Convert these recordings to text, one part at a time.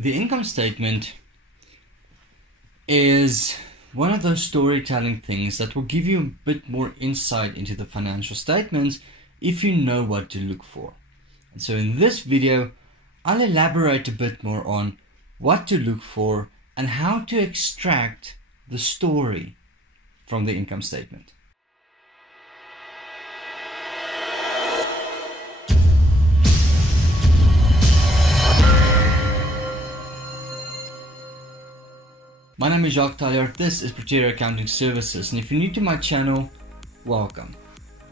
The income statement is one of those storytelling things that will give you a bit more insight into the financial statements if you know what to look for. And so in this video, I'll elaborate a bit more on what to look for and how to extract the story from the income statement. My name is Jacques Taljaard, this is Profitability Accounting Services, and if you're new to my channel, welcome.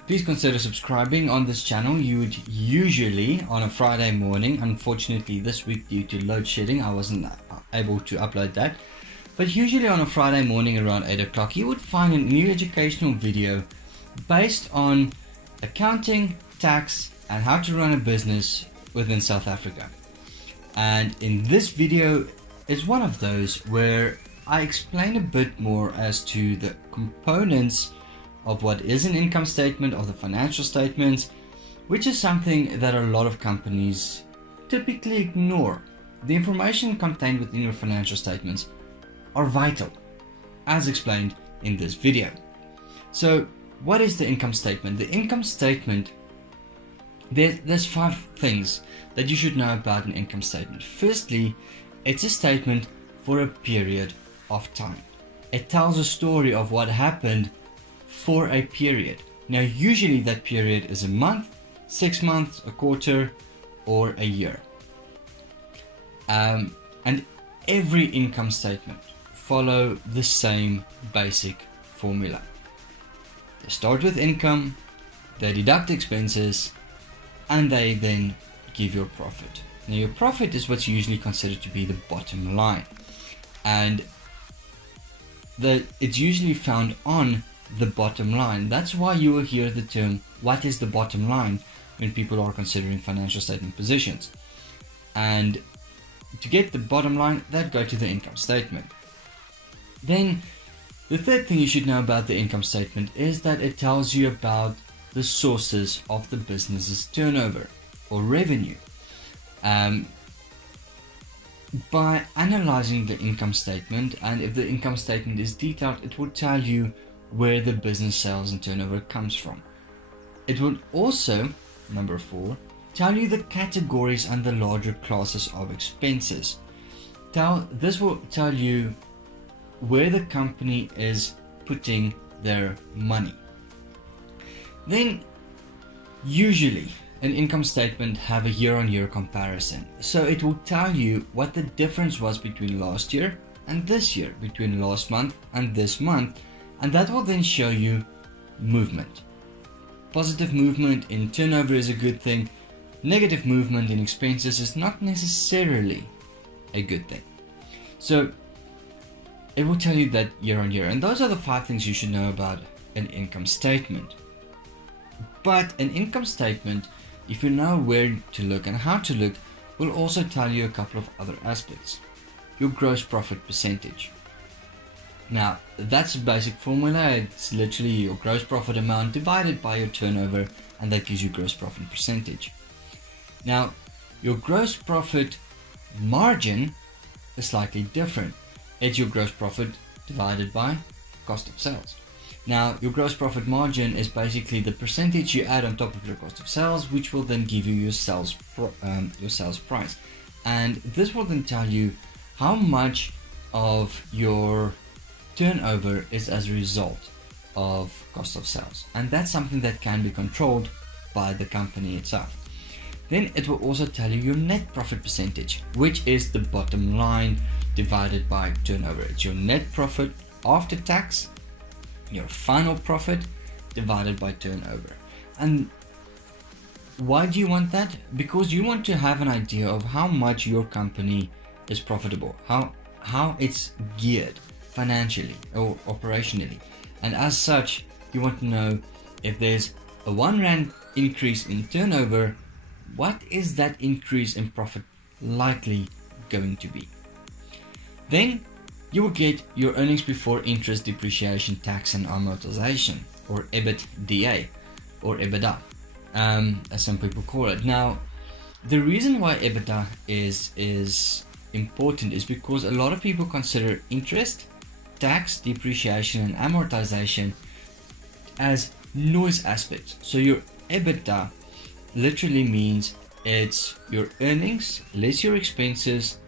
Please consider subscribing. On this channel you would usually, on a Friday morning, unfortunately this week due to load shedding I wasn't able to upload that, but usually on a Friday morning around 8 o'clock you would find a new educational video based on accounting, tax and how to run a business within South Africa. And in this video is one of those where I explain a bit more as to the components of what is an income statement, of the financial statements, which is something that a lot of companies typically ignore. The information contained within your financial statements are vital, as explained in this video. So what is the income statement? The income statement, there's 5 things that you should know about an income statement. Firstly, it's a statement for a period of time. It tells a story of what happened for a period. Now usually that period is a month, 6 months, a quarter or a year. And every income statement follow the same basic formula. They start with income, they deduct expenses, and they then give your profit. Now your profit is what's usually considered to be the bottom line, and it's usually found on the bottom line. That's why you will hear the term what is the bottom line when people are considering financial statement positions. And to get the bottom line, they'd go to the income statement. Then the third thing you should know about the income statement is that it tells you about the sources of the business's turnover or revenue. By analyzing the income statement, and if the income statement is detailed, it will tell you where the business sales and turnover comes from. It will also, number 4, tell you the categories and the larger classes of expenses. This will tell you where the company is putting their money. Then usually an income statement have a year-on-year comparison, so it will tell you what the difference was between last year and this year, between last month and this month, and that will then show you movement. Positive movement in turnover is a good thing. Negative movement in expenses is not necessarily a good thing. So it will tell you that year on year, and those are the 5 things you should know about an income statement. But an income statement, if you know where to look and how to look, will also tell you a couple of other aspects. Your gross profit percentage. Now that's a basic formula. It's literally your gross profit amount divided by your turnover, and that gives you gross profit percentage. Now your gross profit margin is slightly different. It's your gross profit divided by cost of sales. Now your gross profit margin is basically the percentage you add on top of your cost of sales, which will then give you your sales price, and this will then tell you how much of your turnover is as a result of cost of sales, and that's something that can be controlled by the company itself. Then it will also tell you your net profit percentage, which is the bottom line divided by turnover. It's your net profit after tax, your final profit divided by turnover. And why do you want that? Because you want to have an idea of how much your company is profitable, how it's geared financially or operationally, and as such you want to know if there's a 1 rand increase in turnover, what is that increase in profit likely going to be. Then you will get your earnings before interest, depreciation, tax and amortization, or EBITDA, or EBITDA, as some people call it. Now, the reason why EBITDA is important is because a lot of people consider interest, tax, depreciation and amortization as noise aspects. So your EBITDA literally means it's your earnings less your expenses,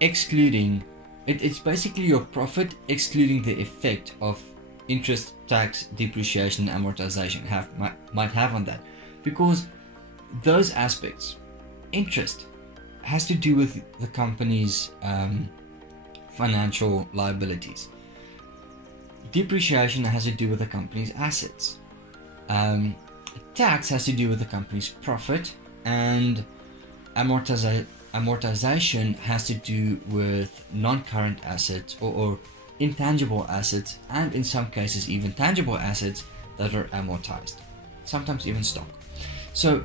excluding it's basically your profit excluding the effect of interest, tax, depreciation and amortization might have on that, because those aspects, interest has to do with the company's financial liabilities, depreciation has to do with the company's assets, tax has to do with the company's profit, and amortization has to do with non-current assets or intangible assets, and in some cases even tangible assets that are amortized, sometimes even stock. So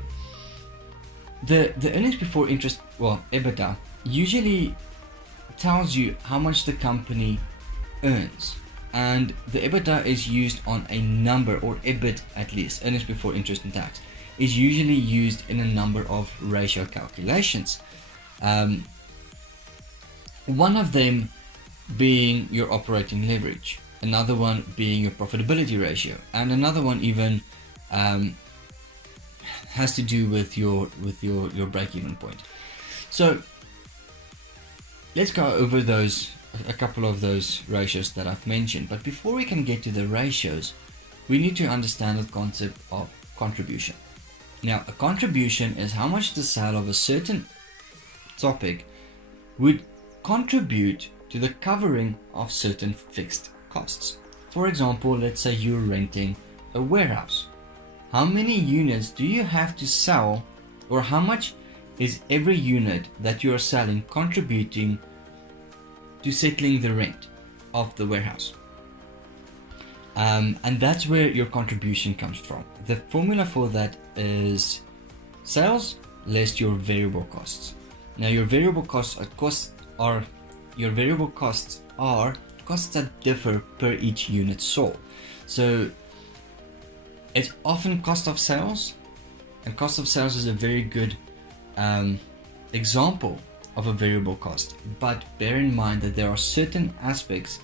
the earnings before interest, well, EBITDA, usually tells you how much the company earns, and the EBITDA is used on a number, or EBIT at least, earnings before interest and tax, is usually used in a number of ratio calculations. One of them being your operating leverage, another one being your profitability ratio, and another one even has to do with your break-even point. So let's go over a couple of those ratios that I've mentioned. But before we can get to the ratios, we need to understand the concept of contribution. Now, a contribution is how much the sale of a certain topic would contribute to the covering of certain fixed costs. For example, let's say you're renting a warehouse. How many units do you have to sell, or how much is every unit that you are selling contributing to settling the rent of the warehouse? And that's where your contribution comes from. The formula for that is sales less your variable costs. Now, your variable costs are costs that differ per each unit sold. So it's often cost of sales, and cost of sales is a very good example of a variable cost. But bear in mind that there are certain aspects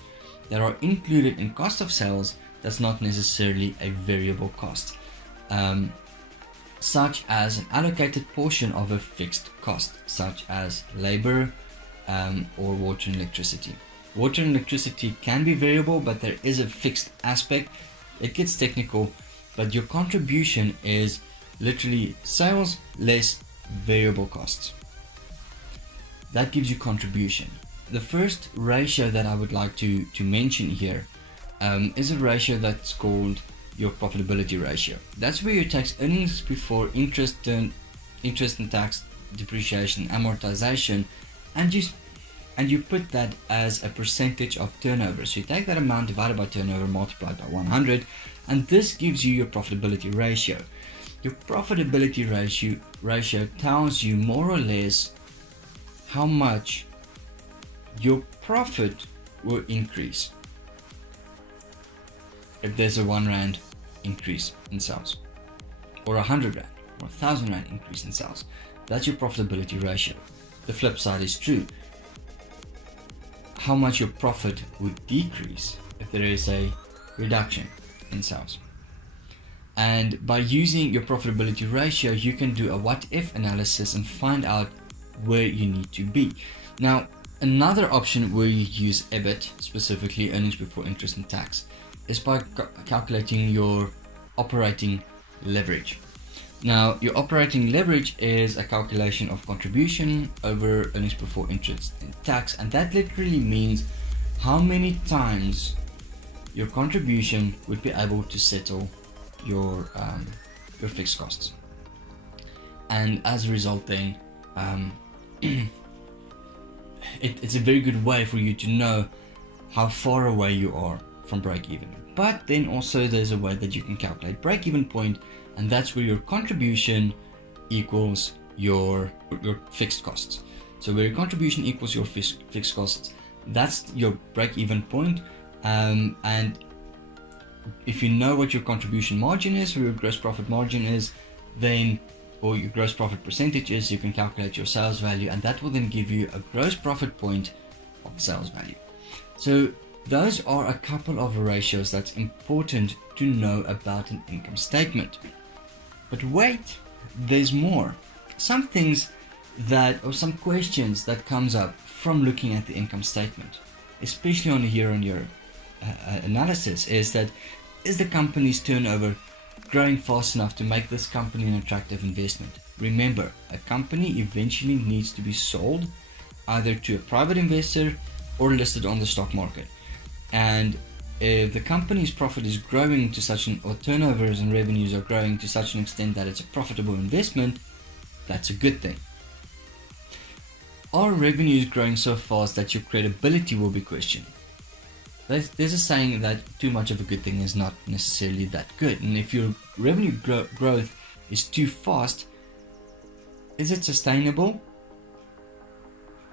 that are included in cost of sales that's not necessarily a variable cost, such as an allocated portion of a fixed cost, such as labor or water and electricity. Water and electricity can be variable, but there is a fixed aspect. It gets technical, but your contribution is literally sales less variable costs. That gives you contribution. The first ratio that I would like to mention here is a ratio that's called your profitability ratio. That's where you tax earnings before interest and tax, depreciation, amortization, and you put that as a percentage of turnover. So you take that amount divided by turnover, multiplied by 100, and this gives you your profitability ratio. Your profitability ratio tells you more or less how much your profit will increase if there's a 1 rand increase in sales, or 100 rand or 1,000 rand increase in sales. That's your profitability ratio. The flip side is true. How much your profit would decrease if there is a reduction in sales. And by using your profitability ratio, you can do a what if analysis and find out where you need to be. Now, another option where you use EBIT, specifically earnings before interest and tax, is by calculating your operating leverage. Now, your operating leverage is a calculation of contribution over earnings before interest and tax, and that literally means how many times your contribution would be able to settle your fixed costs. And as a result, then it's a very good way for you to know how far away you are from break even. But then also there's a way that you can calculate break even point, and that's where your contribution equals your fixed costs. So where your contribution equals your fixed costs, that's your break even point. And if you know what your contribution margin is, or your gross profit margin is, then or your gross profit percentage is, you can calculate your sales value, and that will then give you a gross profit point of sales value. So those are a couple of ratios that's important to know about an income statement. But wait, there's more. Some things that, or some questions that comes up from looking at the income statement, especially on a year-on-year analysis, is that, is the company's turnover growing fast enough to make this company an attractive investment? Remember, a company eventually needs to be sold either to a private investor or listed on the stock market. And if the company's profit is growing to such an, or turnovers and revenues are growing to such an extent that it's a profitable investment, that's a good thing. Are revenues growing so fast that your credibility will be questioned? There's a saying that too much of a good thing is not necessarily that good. And if your revenue growth is too fast, is it sustainable?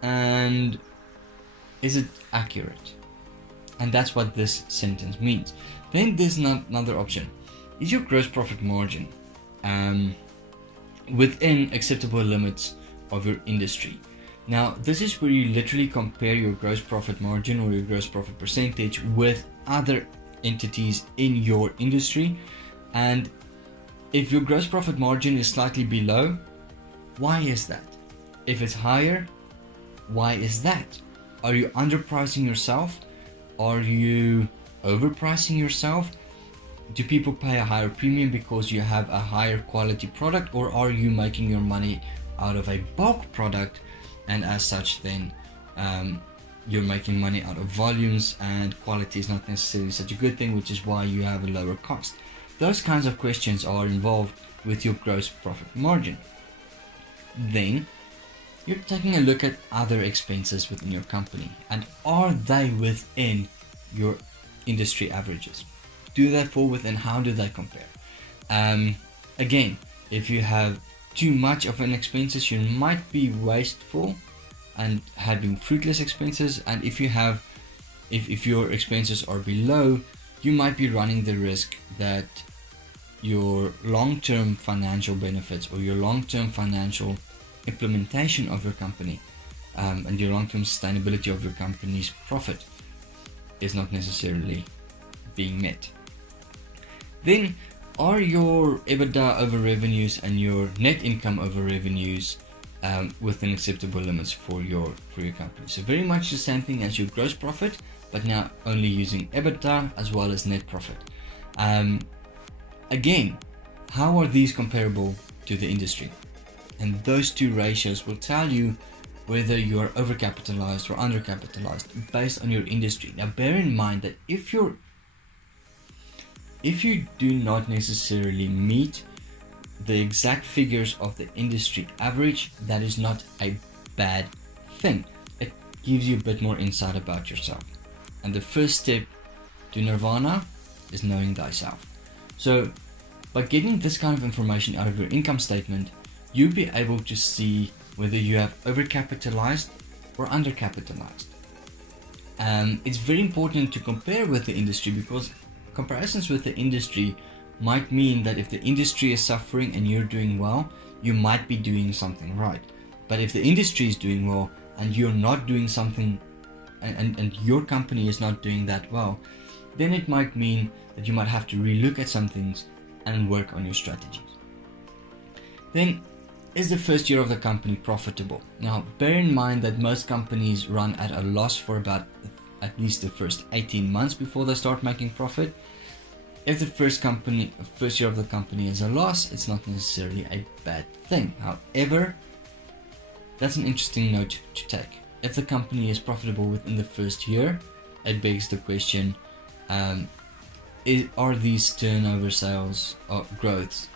And is it accurate? And that's what this sentence means. Then there's another option. Is your gross profit margin within acceptable limits of your industry? Now, this is where you literally compare your gross profit margin or your gross profit percentage with other entities in your industry. And if your gross profit margin is slightly below, why is that? If it's higher, why is that? Are you underpricing yourself? Are you overpricing yourself? Do people pay a higher premium because you have a higher quality product, or are you making your money out of a bulk product, and as such then you're making money out of volumes and quality is not necessarily such a good thing, which is why you have a lower cost? Those kinds of questions are involved with your gross profit margin. Then you're taking a look at other expenses within your company, and are they within your industry averages? Do they fall within? How do they compare? Again, if you have too much of an expenses, you might be wasteful and having fruitless expenses. And if you have, if your expenses are below, you might be running the risk that your long-term financial benefits or your long-term financial implementation of your company and your long-term sustainability of your company's profit is not necessarily being met. Then, are your EBITDA over revenues and your net income over revenues within acceptable limits for your company? So very much the same thing as your gross profit, but now only using EBITDA as well as net profit. Again, how are these comparable to the industry? And those two ratios will tell you whether you are overcapitalized or undercapitalized based on your industry. Now bear in mind that if you do not necessarily meet the exact figures of the industry average, that is not a bad thing. It gives you a bit more insight about yourself. And the first step to nirvana is knowing thyself. So by getting this kind of information out of your income statement, you'll be able to see whether you have overcapitalized or undercapitalized. It's very important to compare with the industry, because comparisons with the industry might mean that if the industry is suffering and you're doing well, you might be doing something right. But if the industry is doing well and you're not doing something, and your company is not doing that well, then it might mean that you might have to relook at some things and work on your strategies. Then, is the first year of the company profitable? Now, bear in mind that most companies run at a loss for about at least the first 18 months before they start making profit. If the first year of the company is a loss, it's not necessarily a bad thing. However, that's an interesting note to take. If the company is profitable within the first year, it begs the question, are these turnover sales or growths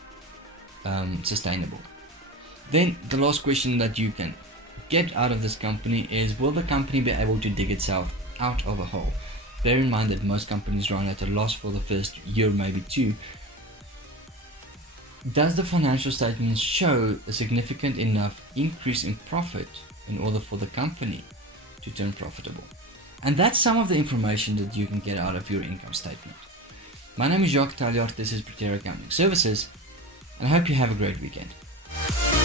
sustainable? Then the last question that you can get out of this company is, will the company be able to dig itself out of a hole? Bear in mind that most companies run at a loss for the first year, maybe two. Does the financial statements show a significant enough increase in profit in order for the company to turn profitable? And that's some of the information that you can get out of your income statement. My name is Jacques Taljaard, this is Taljaard Accounting Services, and I hope you have a great weekend. Bye.